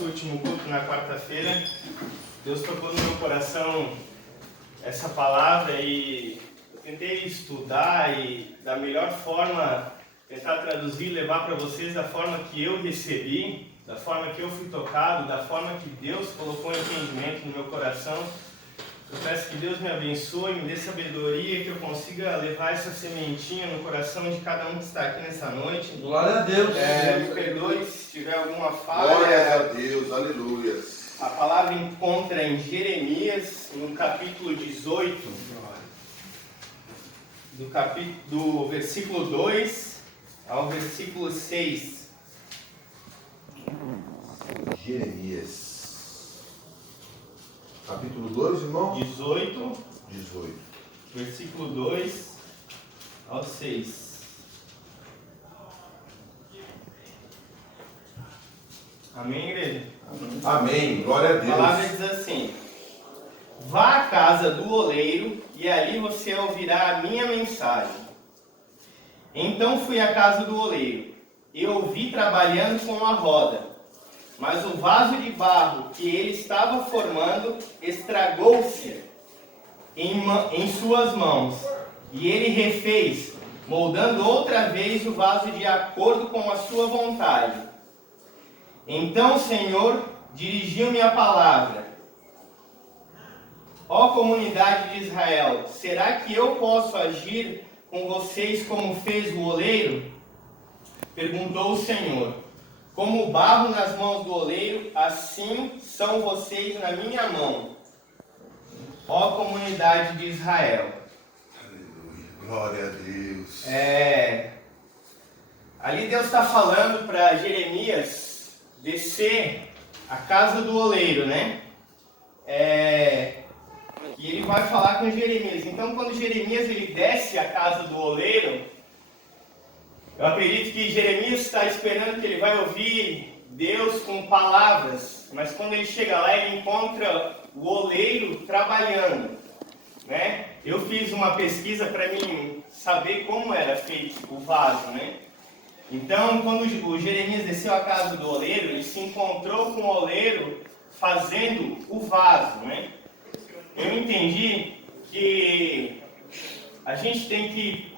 nosso último culto na quarta-feira, Deus tocou no meu coração essa palavra e eu tentei estudar e da melhor forma tentar traduzir e levar para vocês da forma que eu recebi, da forma que eu fui tocado, da forma que Deus colocou entendimento no meu coração. Eu peço que Deus me abençoe, me dê sabedoria, que eu consiga levar essa sementinha no coração de cada um que está aqui nessa noite. Glória a Deus. Me perdoe se tiver alguma falha. Glória a Deus, aleluia. A palavra encontra em Jeremias, no capítulo 18, do versículo 2 ao versículo 6. Jeremias. Capítulo 2, irmão? 18, versículo versículo 2 ao 6. Amém, igreja? Amém, glória a A palavra Deus. diz assim: vá à casa do oleiro e ali você ouvirá a minha mensagem. Então fui à casa do oleiro e o vi trabalhando com a roda, mas o vaso de barro que ele estava formando estragou-se em suas mãos, e ele refez, moldando outra vez o vaso de acordo com a sua vontade. Então o Senhor dirigiu-me a palavra: ó comunidade de Israel, será que eu posso agir com vocês como fez o oleiro? Perguntou o Senhor. Como o barro nas mãos do oleiro, assim são vocês na minha mão, ó comunidade de Israel. Aleluia, glória a Deus. Ali Deus está falando para Jeremias descer a casa do oleiro, né? E ele vai falar com Jeremias. Então, quando Jeremias ele desce a casa do oleiro, eu acredito que Jeremias está esperando que ele vai ouvir Deus com palavras, mas quando ele chega lá, ele encontra o oleiro trabalhando, né? Eu fiz uma pesquisa para mim saber como era feito o vaso, né? Então, quando o Jeremias desceu à casa do oleiro, ele se encontrou com o oleiro fazendo o vaso, né? Eu entendi que a gente tem que,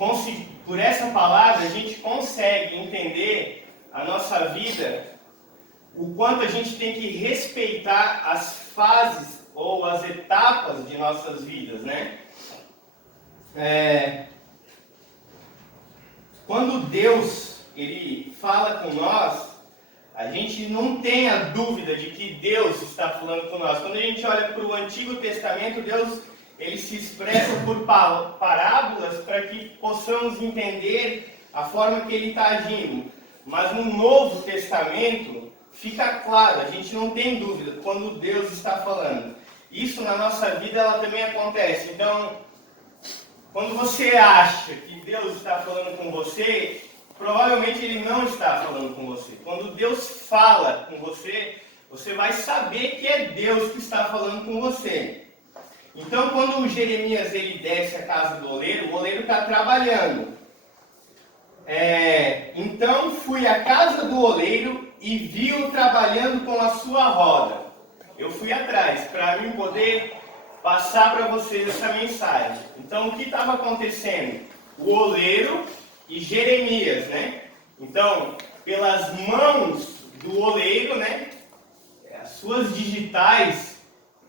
por essa palavra, a gente consegue entender a nossa vida, o quanto a gente tem que respeitar as fases ou as etapas de nossas vidas, né? Quando Deus ele fala com nós, a gente não tem a dúvida de que Deus está falando com nós. Quando a gente olha para o Antigo Testamento, Deus ele se expressa por parábolas para que possamos entender a forma que ele está agindo. Mas no Novo Testamento fica claro, a gente não tem dúvida quando Deus está falando. Isso na nossa vida ela também acontece. Então, quando você acha que Deus está falando com você, provavelmente ele não está falando com você. Quando Deus fala com você, você vai saber que é Deus que está falando com você. Então, quando o Jeremias ele desce a casa do oleiro, o oleiro está trabalhando. Então, fui à casa do oleiro e vi-o trabalhando com a sua roda. Eu fui atrás para mim poder passar para vocês essa mensagem. Então, o que estava acontecendo? O oleiro e Jeremias, né? Então, pelas mãos do oleiro, né? As suas digitais,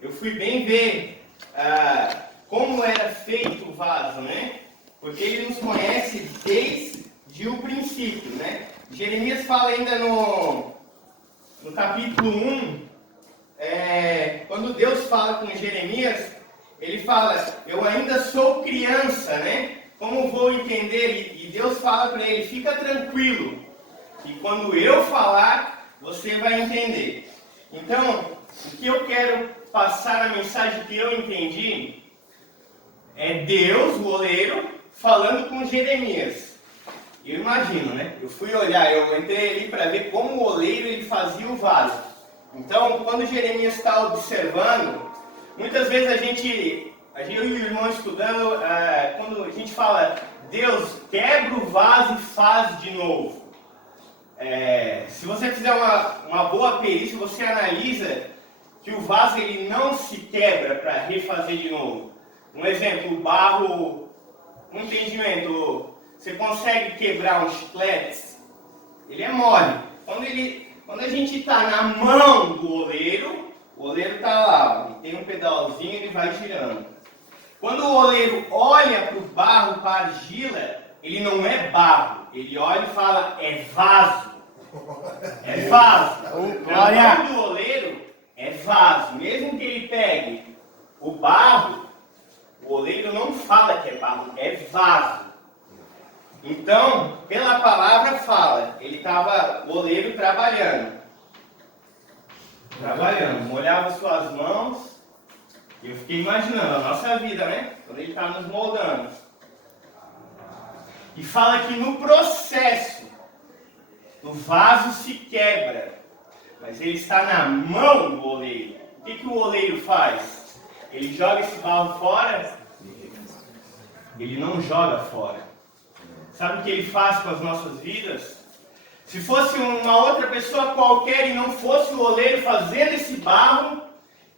eu fui bem ver como era feito o vaso, né? Porque ele nos conhece desde o princípio, né? Jeremias fala ainda no capítulo 1, quando Deus fala com Jeremias, ele fala: eu ainda sou criança, né? Como vou entender? E Deus fala para ele: fica tranquilo, que quando eu falar, você vai entender. Então, o que eu quero passar na mensagem que eu entendi é Deus, o oleiro, falando com Jeremias. Eu imagino, né? Eu fui olhar, eu entrei ali para ver como o oleiro ele fazia o vaso. Então, quando Jeremias está observando, muitas vezes eu e o irmão estudando, quando a gente fala, Deus quebra o vaso e faz de novo. se você fizer uma boa perícia, você analisa que o vaso ele não se quebra para refazer de novo. Um exemplo, o barro, um entendimento, você consegue quebrar um chiclete, ele é mole. Quando a gente está na mão do oleiro, o oleiro está lá, e tem um pedalzinho, ele vai girando. Quando o oleiro olha para o barro, para a argila, ele não é barro, ele olha e fala, é vaso. É vaso. Na mão do oleiro, é vaso. Mesmo que ele pegue o barro, o oleiro não fala que é barro, é vaso. Então, pela palavra fala, o oleiro trabalhando, molhava suas mãos, eu fiquei imaginando a nossa vida, né? Quando ele está nos moldando. E fala que no processo, o vaso se quebra, mas ele está na mão do oleiro. O que o oleiro faz? Ele joga esse barro fora? Ele não joga fora. Sabe o que ele faz com as nossas vidas? Se fosse uma outra pessoa qualquer e não fosse o oleiro fazendo esse barro,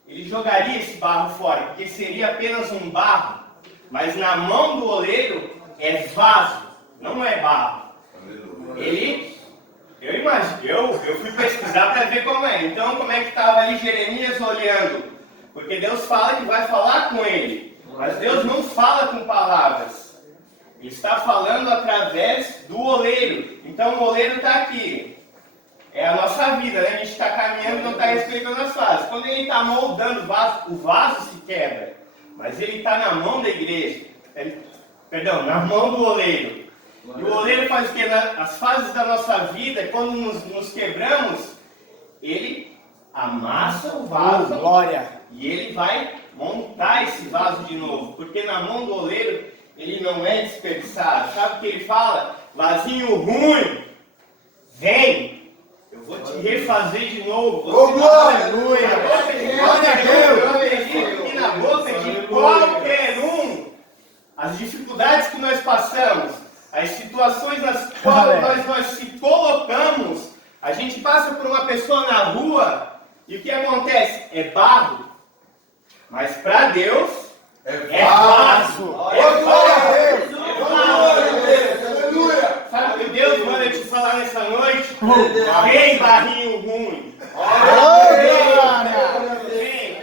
ele jogaria esse barro fora, porque seria apenas um barro. Mas na mão do oleiro é vaso, não é barro. Eu fui pesquisar para ver como é. Então, como é que estava ali Jeremias olhando? Porque Deus fala que vai falar com ele, mas Deus não fala com palavras. Ele está falando através do oleiro. Então o oleiro está aqui. É a nossa vida, né? A gente está caminhando e não está respeitando as fases. Quando ele está moldando o vaso se quebra. Mas ele está na mão da igreja. Na mão do oleiro. E o oleiro faz o quê? As fases da nossa vida, quando nos quebramos, ele amassa o vaso. E ele vai montar esse vaso de novo. Porque na mão do oleiro, ele não é desperdiçado. Sabe o que ele fala? Vasinho ruim, vem, eu vou te refazer de novo. Glória! Glória a Deus! Eu acredito que na boca de qualquer um, as dificuldades que nós passamos, as situações nas quais nós se colocamos, a gente passa por uma pessoa na rua e o que acontece? É barro. Mas para Deus, é vaso. Glória a Deus! Aleluia! Sabe o que Deus manda te falar nessa noite? Vem, barrinho ruim. Vem.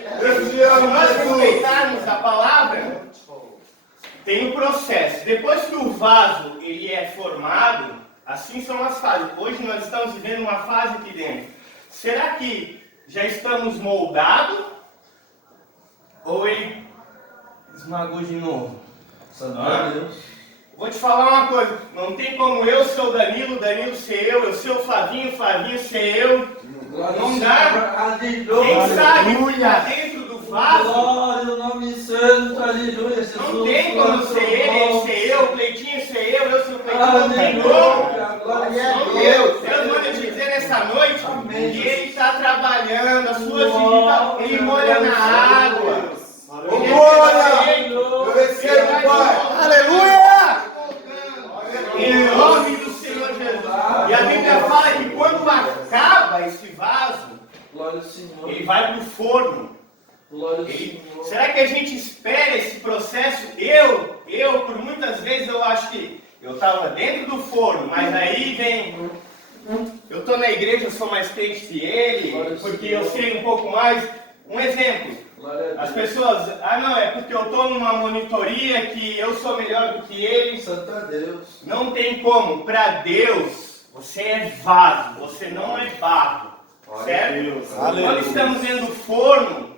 Se nós aproveitarmos a palavra, tem um processo. Depois que o vaso ele é formado, assim são as fases. Hoje nós estamos vivendo uma fase aqui dentro. Será que já estamos moldados? Ou ele esmagou de novo? Santo Deus. Vou te falar uma coisa, não tem como eu ser o Danilo, Danilo ser eu ser o Flavinho, Flavinho ser eu. Não dá. Quem sabe que está dentro do vaso? Glória ao nome santo, aleluia, Jesus. Não tem como ser ele ser eu, o Cleitinho ser eu ser o Cleitinho. Aleluia, glória a Deus. Deus manda te dizer nessa noite que ele está trabalhando, a sua vida, ele molha na água. Glória! Eu recebo, Pai! Aleluia! Em nome do Senhor Jesus. E a Bíblia fala que quando acaba esse vaso, glória ao Senhor. ele vai para o forno. Glória ao Senhor. Será que a gente espera esse processo? Por muitas vezes eu acho que eu estava dentro do forno, mas aí vem... Eu estou na igreja, eu sou mais crente que ele, porque eu sei um pouco mais. Um exemplo. As pessoas, não, é porque eu estou numa monitoria que eu sou melhor do que ele. Santo Deus. Não tem como. Para Deus, você é vaso, você não é barro. Certo? Quando estamos dentro do forno,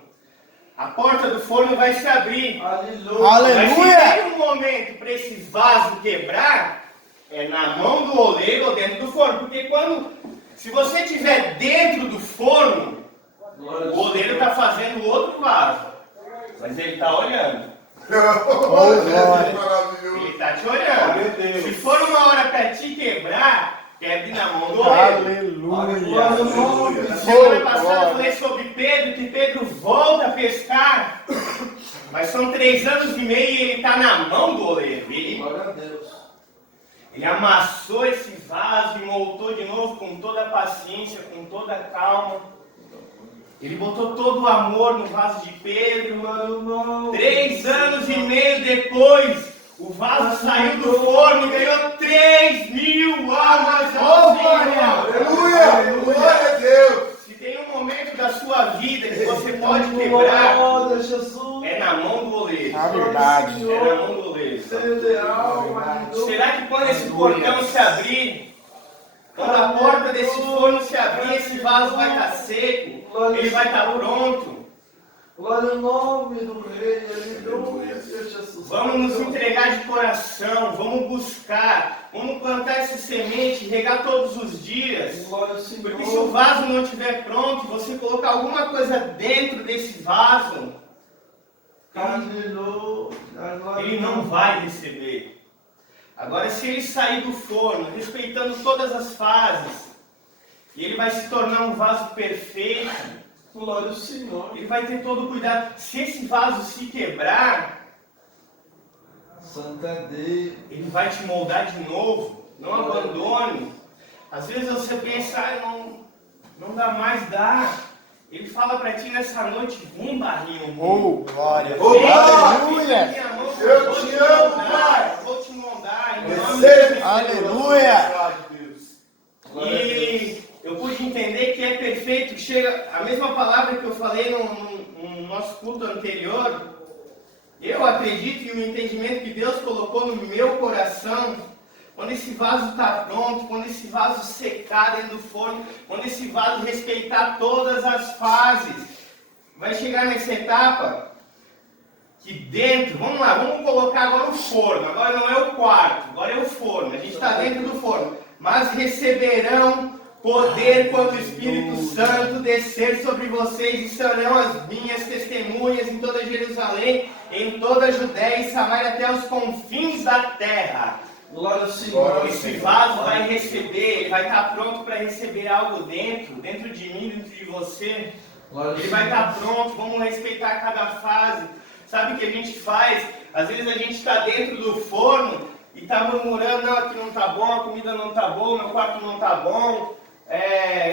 a porta do forno vai se abrir. Aleluia. Mas se tem um momento para esse vaso quebrar, é na mão do oleiro ou dentro do forno. Porque se você estiver dentro do forno, o oleiro está fazendo outro vaso, mas ele está olhando. Ele está te olhando. Se for uma hora para te quebrar, quebre na mão do oleiro. Aleluia. Na semana passada eu falei sobre Pedro, que Pedro volta a pescar, mas são 3 anos e meio e ele está na mão do oleiro. Glória a Deus. Ele amassou esse vaso e moldou de novo com toda a paciência, com toda a calma. Ele botou todo o amor no vaso de Pedro. 3 anos e meio depois, o vaso saiu do forno e ganhou 3.000 almas ao Senhor. Aleluia! Glória a Deus! Se tem um momento da sua vida que você pode quebrar, Glória a Jesus. é na mão do oleiro. A verdade. É na mão do oleiro. Seu ideal, marido. Será que quando esse portão se abrir, quando a porta desse forno se abrir, esse vaso vai estar seco? Ele vai estar pronto? Glória ao nome do Rei. Aleluia, Senhor Jesus. Vamos nos entregar de coração, vamos buscar, vamos plantar essa semente, regar todos os dias. Glória ao Senhor. Porque se o vaso não estiver pronto, você colocar alguma coisa dentro desse vaso, Aleluia. ele não vai receber. Agora, se ele sair do forno, respeitando todas as fases, e ele vai se tornar um vaso perfeito, Glória ao Senhor. ele vai ter todo o cuidado. Se esse vaso se quebrar, Santa Deus. ele vai te moldar de novo. Não abandone. Às vezes você pensa, não dá mais, dá. Ele fala para ti nessa noite, vem barrinho. Oh, glória. Oh, Vem, aleluia. minha mão, Eu vou te amo, moldar, Pai. Vou te moldar. Em nome de Recebe. Jesus. Aleluia. E eu pude entender que é perfeito. Chega a mesma palavra que eu falei no nosso culto anterior. Eu acredito e o entendimento que Deus colocou no meu coração, quando esse vaso está pronto, quando esse vaso secar dentro do forno, quando esse vaso respeitar todas as fases, vai chegar nessa etapa que dentro, vamos lá, vamos colocar agora o forno. Agora não é o quarto, agora é o forno. A gente está dentro do forno. Mas receberão poder quando o Espírito Santo descer sobre vocês e serão as minhas testemunhas em toda Jerusalém, em toda a Judéia e Samaria até os confins da terra. Glória ao Senhor. Esse vaso vai receber, ele vai estar pronto para receber algo dentro de mim, dentro de você. Ele vai estar pronto, vamos respeitar cada fase. Sabe o que a gente faz? Às vezes a gente está dentro do forno e está murmurando, não, aqui não está bom, a comida não está boa, meu quarto não está bom,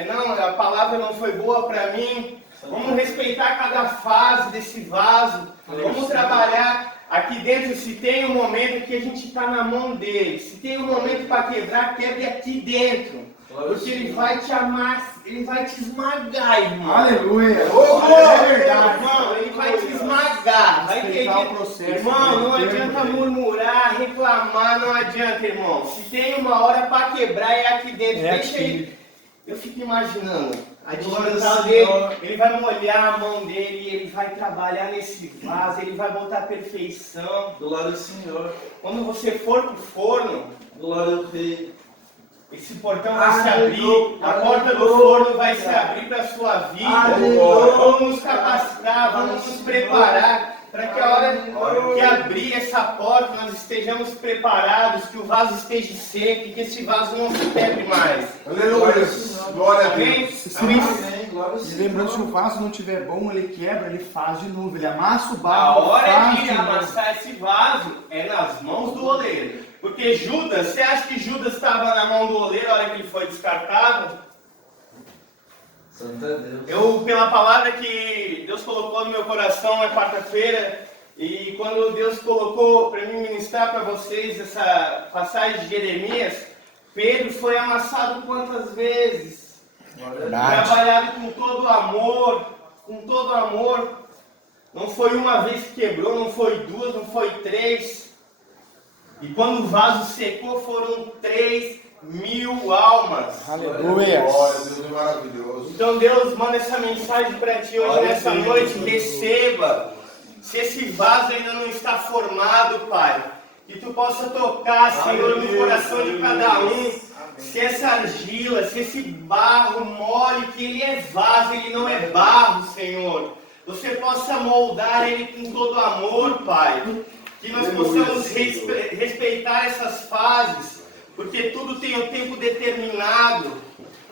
não, a palavra não foi boa para mim. Vamos respeitar cada fase desse vaso, vamos trabalhar aqui dentro. Se tem um momento que a gente está na mão dele, se tem um momento para quebrar, quebre aqui dentro, porque ele vai te amassar, ele vai te esmagar, irmão. Aleluia. Oh, É verdade. Irmão, ele vai te esmagar, vai Respeitar ter o processo, irmão, não né? adianta murmurar, reclamar, não adianta, irmão. Se tem uma hora para quebrar, é aqui dentro. É Deixa aqui. ele. Eu fico imaginando, a Glória digital ao dele, Senhor. ele vai molhar a mão dele, ele vai trabalhar nesse vaso, ele vai botar perfeição. Glória ao Senhor. Quando você for pro forno, Glória ao Rei. esse portão vai se Aleluia. abrir, a porta do forno vai se abrir para a sua vida. Aleluia. Vamos nos capacitar, vamos nos preparar para que a hora que abrir essa porta nós estejamos preparados, que o vaso esteja seco e que esse vaso não se quebre mais. Aleluia. Glória a Amém? Deus. Amém? Amém. Glória ao E Senhor. lembrando, se o vaso não estiver bom, ele quebra, ele faz de novo. Ele amassa o A barro, hora faz de de novo. amassar esse vaso é nas mãos do oleiro. Porque Judas, você acha que Judas estava na mão do oleiro na hora que ele foi descartado? Santa Deus. Eu, pela palavra que Deus colocou no meu coração na quarta-feira, e quando Deus colocou para mim ministrar para vocês essa passagem de Jeremias, Pedro foi amassado quantas vezes? Verdade. Trabalhado com todo amor, com todo amor. Não foi uma vez que quebrou, não foi duas, não foi três. E quando o vaso secou, foram 3.000 almas. Aleluia. Glória a Deus, é maravilhoso. Então Deus manda essa mensagem para ti hoje, nessa noite, receba. Se esse vaso ainda não está formado, Pai, que tu possa tocar, Senhor, no coração de cada um. Se essa argila, se esse barro mole, que ele é vaso, ele não é barro, Senhor. Você possa moldar ele com todo amor, Pai. Que nós possamos respeitar essas fases, porque tudo tem um tempo determinado.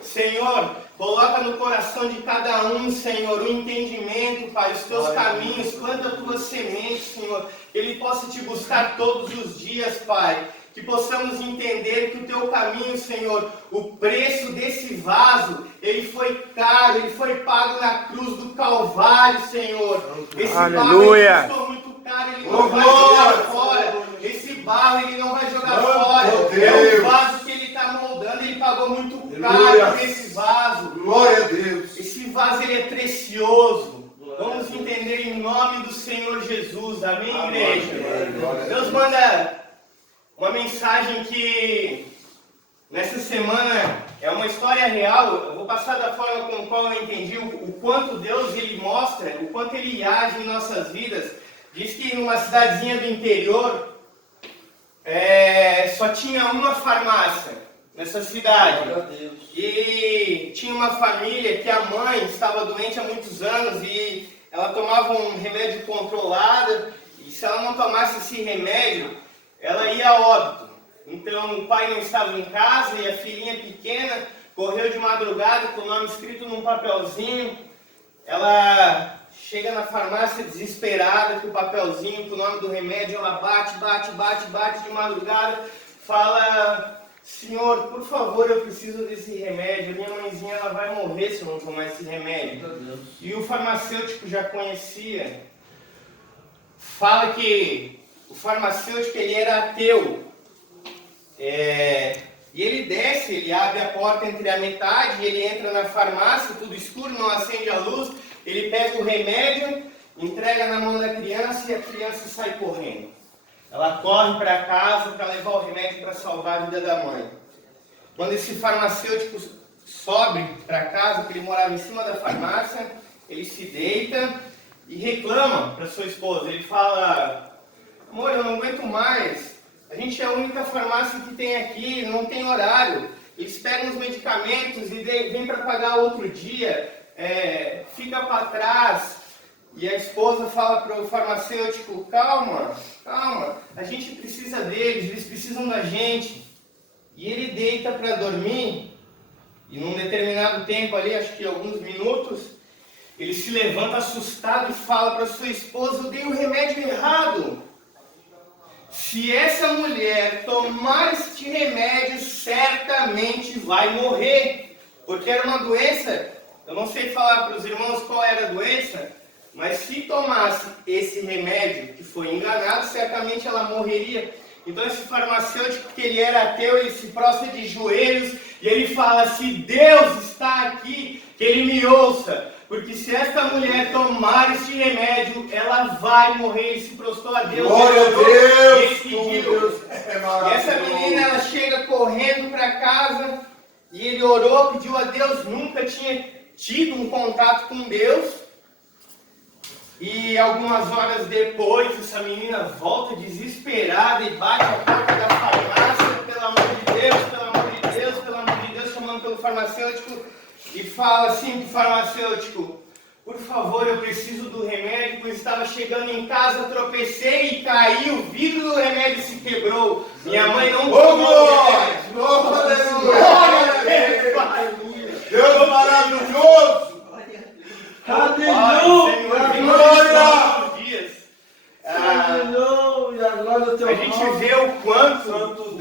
Senhor, coloca no coração de cada um, Senhor, o entendimento, Pai, os teus caminhos, planta a tua semente, Senhor, que ele possa te buscar todos os dias, Pai, que que possamos entender que o teu caminho, Senhor, o preço desse vaso, ele foi caro, ele foi pago na cruz do Calvário, Senhor. Esse Aleluia. barro custou muito caro, ele não vai jogar fora. Esse barro ele não vai jogar fora. É um vaso que ele está moldando, ele pagou muito caro por esse vaso. Glória a Deus. Esse vaso ele é precioso. Vamos entender em nome do Senhor Jesus. Amém, igreja? Deus manda uma mensagem que nessa semana é uma história real. Eu vou passar da forma com a qual eu entendi o quanto Deus ele mostra, o quanto ele age em nossas vidas. Diz que numa cidadezinha do interior só tinha uma farmácia nessa cidade. E tinha uma família que a mãe estava doente há muitos anos e ela tomava um remédio controlado, e se ela não tomasse esse remédio, ela ia a óbito. Então o pai não estava em casa e a filhinha pequena correu de madrugada com o nome escrito num papelzinho. Ela chega na farmácia desesperada com o papelzinho, com o nome do remédio, ela bate de madrugada, fala: Senhor, por favor, eu preciso desse remédio, minha mãezinha ela vai morrer se eu não tomar esse remédio. E o farmacêutico já conhecia, fala que o farmacêutico ele era ateu, e ele desce, ele abre a porta entre a metade, ele entra na farmácia, tudo escuro, não acende a luz, ele pega o remédio, entrega na mão da criança e a criança sai correndo. Ela corre para casa para levar o remédio para salvar a vida da mãe. Quando esse farmacêutico sobe para casa, que ele morava em cima da farmácia, ele se deita e reclama para sua esposa. Ele fala: amor, eu não aguento mais. A gente é a única farmácia que tem aqui, não tem horário. Eles pegam os medicamentos e vêm para pagar outro dia, fica para trás. E a esposa fala para o farmacêutico: calma, a gente precisa deles, eles precisam da gente. E ele deita para dormir, e num determinado tempo ali, acho que alguns minutos, ele se levanta assustado e fala para sua esposa: eu dei o remédio errado. Se essa mulher tomar este remédio, certamente vai morrer. Porque era uma doença, eu não sei falar para os irmãos qual era a doença, mas se tomasse esse remédio, que foi enganado, certamente ela morreria. Então esse farmacêutico, que ele era ateu, ele se prostra de joelhos e ele fala: se Deus está aqui, que ele me ouça. Porque se esta mulher tomar este remédio, ela vai morrer. Ele se prostrou a Deus. Glória a Deus. E ele pediu. Deus é maravilhoso. E essa menina, ela chega correndo para casa e ele orou, pediu a Deus, nunca tinha tido um contato com Deus. E algumas horas depois, essa menina volta desesperada e bate a porta da farmácia: pelo amor de Deus, pelo amor de Deus, pelo amor de Deus, chamando pelo farmacêutico, e fala assim pro farmacêutico: por favor, eu preciso do remédio, pois estava chegando em casa, tropecei e caí, o vidro do remédio se quebrou. Minha mãe não tomou o remédio. Aleluia. Deus maravilhoso. Aleluia, glória ao teu A gente nome. vê o quanto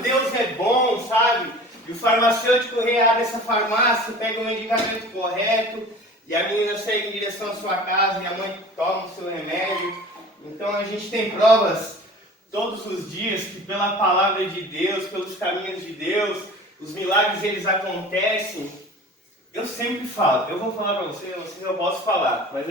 Deus é bom, sabe? E o farmacêutico reabre essa farmácia, pega o medicamento correto, e a menina segue em direção à sua casa, e a mãe toma o seu remédio. Então a gente tem provas todos os dias que pela palavra de Deus, pelos caminhos de Deus, os milagres eles acontecem. Eu sempre falo, eu vou falar para vocês, não sei se eu posso falar, mas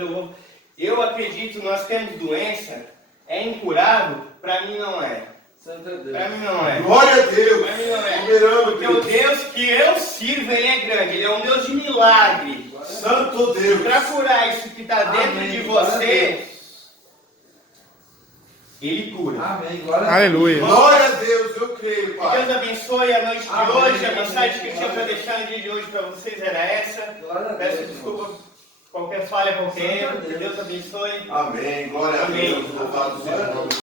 eu acredito, nós temos doença, é incurável, para mim não é. Para mim não é. Glória a Deus. Para mim não é. Soberano Porque o Deus que eu sirvo, ele é grande, ele é um Deus de milagre. Santo Deus. Para curar isso que está dentro Amém. de Glória a você, ele cura. Amém, glória a Deus. Aleluia. Glória a Deus, eu creio, Que Pai. Deus abençoe a noite de Amém. hoje. A mensagem que eu tinha para deixar no dia de hoje para vocês era essa. Glória a Peço Deus, desculpa qualquer falha, qualquer Santo erro. Que Deus. Deus abençoe. Amém. Glória a Amém. Deus. Louvado seja o nome